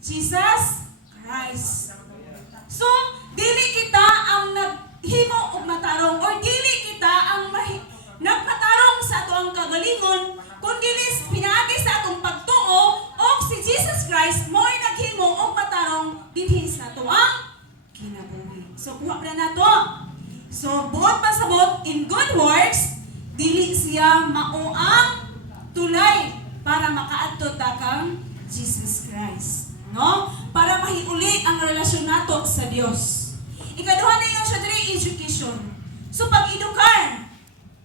Jesus Christ. So, dili kita ang naghimo og matarong or dili kita ang nagpatarong sa ato ang kagalingon, kundi pinaagi sa atong pagtuo og si Jesus Christ mo'y naghimo og matarong dinhi sa ato ang kinabuhi. So, kuha na nato. So, buot pasabot in good works, dili siya mao ang tulay para makaadto ta kang Jesus Christ, no? Para mahiuli ang relasyon nato sa Dios. Ikaduha na yung siya diri education. So pag-edukar.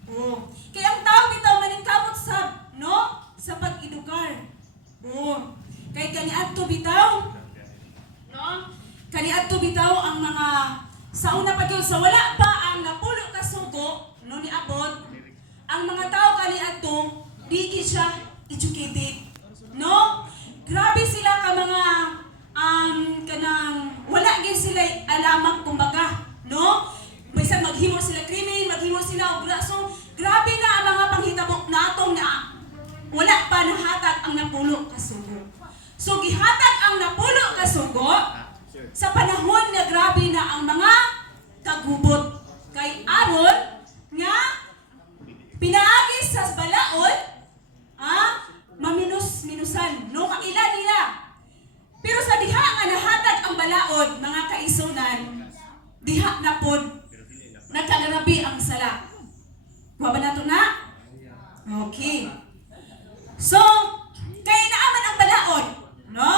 Oh, kaya ang tao bitaw maningkamot sab, no? Sa pag-edukar. Oh, kay kaniadto bitaw, no? Kaniadto bitaw ang mga sa una pa gyud sa wala pa ang napulo ka sugo, no, ni abot. Ang mga tao kaniadto di siya educated, no? Grabe sila ka mga kanang wala gyud sila alamang kumbaga, no? Bisan maghimo sila krimen, maghimo sila og so grabe na ang mga panghitabo natong na wala pa nahatag ang napulo ka sugo. So gihatag ang napulo ka sugo sa panahon nga grabe na ang mga kagubot kay aron nga pinaagi sa balaod maminus-minusan, no? Kaila nila. Pero sa diha nga nahatag ang balaod, mga kaisunan, diha na pod nagkagarabi ang sala. Kuha ba nato na? Okay. So, kaya naaman ang balaod, no?